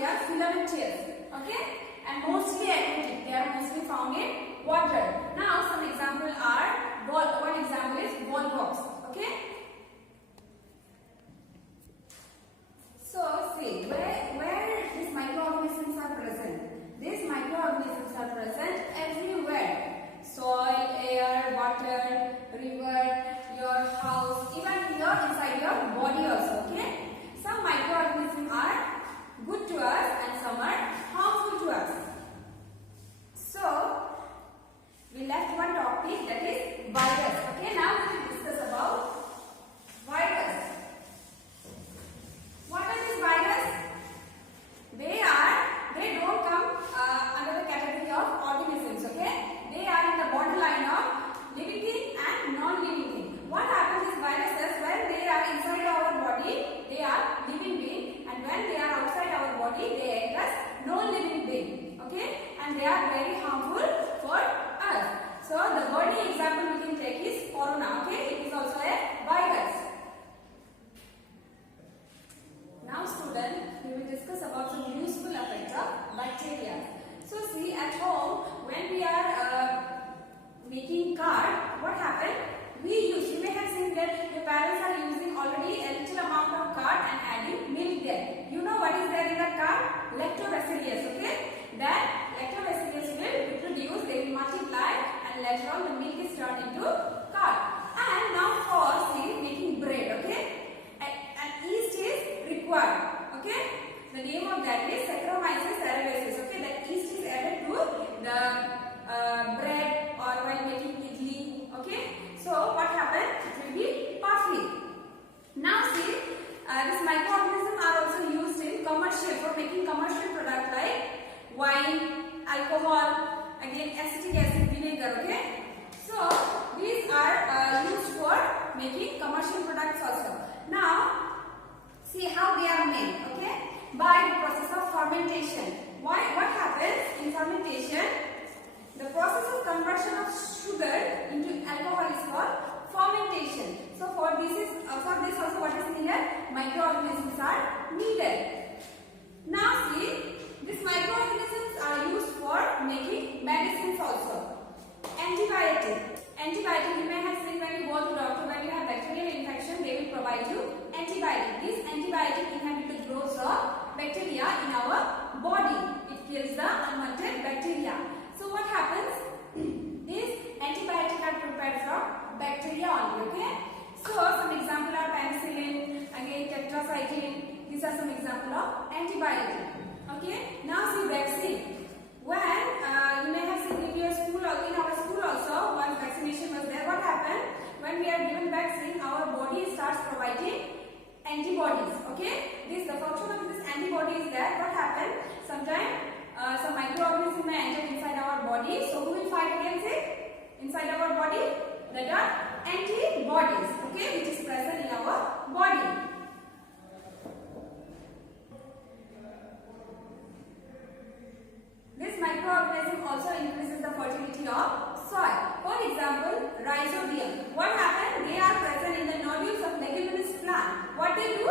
they are filamentous, okay, and mostly aquatic. They are mostly found in water. Now some examples are, one example is volvox, okay. So see where these microorganisms are present. These microorganisms are present everywhere. Soil, air, water, river, your house, even inside your body also, okay. Some microorganisms are good to us and some are harmful to us. So we left one topic, that is virus. Okay, now we will discuss about virus. What are these virus? They don't come under the category of organisms. Okay, they are in the borderline of living thing and non-living thing. What happens is viruses, when they are inside our body, they are living being, and when they are outside our body, they act as non-living being. Okay, and they are very harmful for us. So the body example we can take is corona. Okay, it is also a virus. Now students, we will discuss about some useful effects of bacteria. So see, at home when we are making curd, what happened? You may have seen that your parents are using already a little amount of curd and adding milk there. You know what is there in that curd? Lactobacillus, okay? That lactobacillus will reproduce, they will multiply, and later on the milk is turned into curd. And now for see, making bread, okay? And yeast is required, okay? The name of that is Saccharomyces cerevisiae, okay? That yeast is added to the bread or while making idli, okay? So what happens? It will be puffy. Now see, these microorganisms are also used in commercial, for making commercial products like wine, alcohol, again acetic acid, vinegar, okay? So these are used for making commercial products also. Now see how they are made, okay? By the process of fermentation. What happens in fermentation? The process of conversion of sugar into alcohol is called fermentation. So for this also what is needed? Microorganisms are needed. Now see, these microorganisms are used for making medicines also. Antibiotic, you may have seen when you go to doctor, when you have bacterial infection, they will provide you antibiotic. This antibiotic inhibits the growth of bacteria in our body. It kills the unwanted bacteria. So what happens? These antibiotics are prepared from bacteria only, okay? So some example are penicillin, again tetracycline. These are some example of antibiotic. Okay? Now see vaccine. When you may have seen in your school or in our school also, once vaccination was there, what happened? When we are given vaccine, our body starts providing antibodies. Okay? The function of this antibody is that what happened? Sometimes some microorganisms may enter inside our body. So who will fight against it? Inside our body? That are antibodies, okay, which is present in our body. This microorganism also increases the fertility of soil. For example, rhizobium. What happens? They are present in the nodules of leguminous plant. What they do?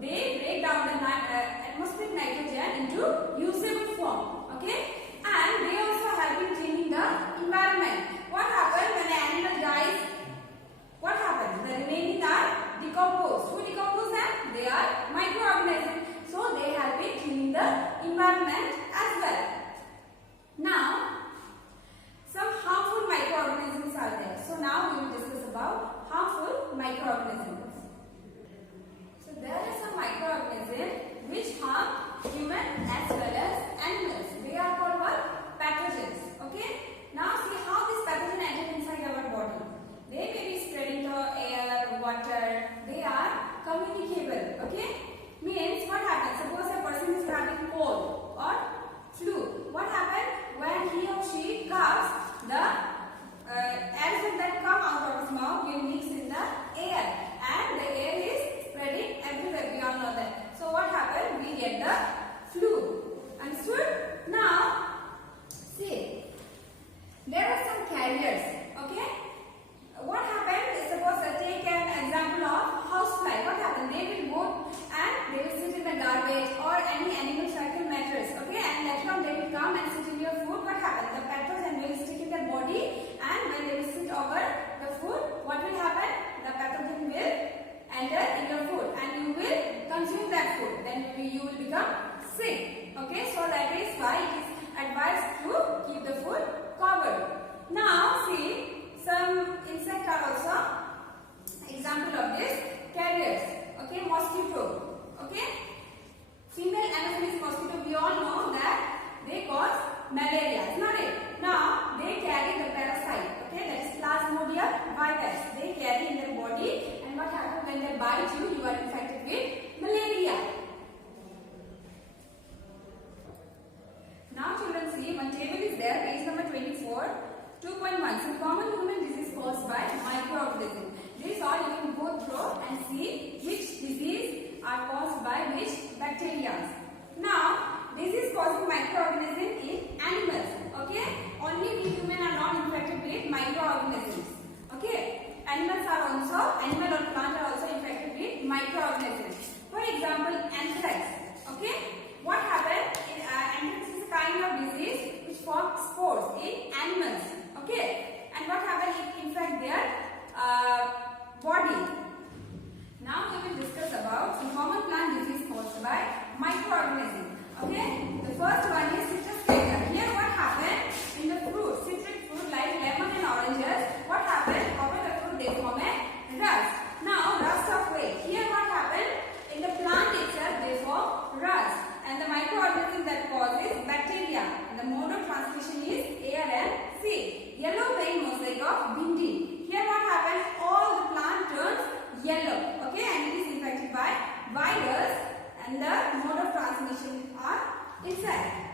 They break down the atmospheric nitrogen into usable form. Okay? And they also help in cleaning the environment. What happens when an animal dies? What happens? The remaining are decomposed. Who decompose them? They are microorganisms. So they help in cleaning the environment as well. Now, some harmful microorganisms are there. So now we will discuss about harmful microorganisms. So there are some microorganisms then you will become sick. Okay, so that is why it is advised to keep the food covered. Now see, some insects are also example of this carriers. Okay, mosquito. Okay, female Anopheles mosquito, we all know that they cause malaria, isn't it? Now they carry the parasite. Okay, that is Plasmodium vivax. They carry in their body, and what happens when they bite you? You are infected with malaria. Now children, see, one table is there, page number 24, 2.1. Some common human disease caused by microorganisms. This all you can go through and see which disease are caused by which bacteria. Now, disease causing microorganisms in animals. Okay, only we human are not infected with microorganisms. Okay, animals are also, animal or plant are also infected with microorganisms. For example, anthrax. Okay, what happened? Anthrax is a kind of disease which forms spores in animals. Okay, and what happens? It infects their body. Now we will discuss about some common plant disease caused by microorganisms. Okay, the first one is citrus canker. Here what happened in the fruit, citric fruit like lemon and oranges, what happened? Over the fruit they form a rust. Now rust of weight. Here what happened? In the plant itself they form rust. And the microorganism that causes bacteria. And the mode of transmission is air and sea. Yellow vein mosaic of bindi. Here what happens? All the plant turns yellow. Okay, and it is infected by virus. And the mode of transmission are insect.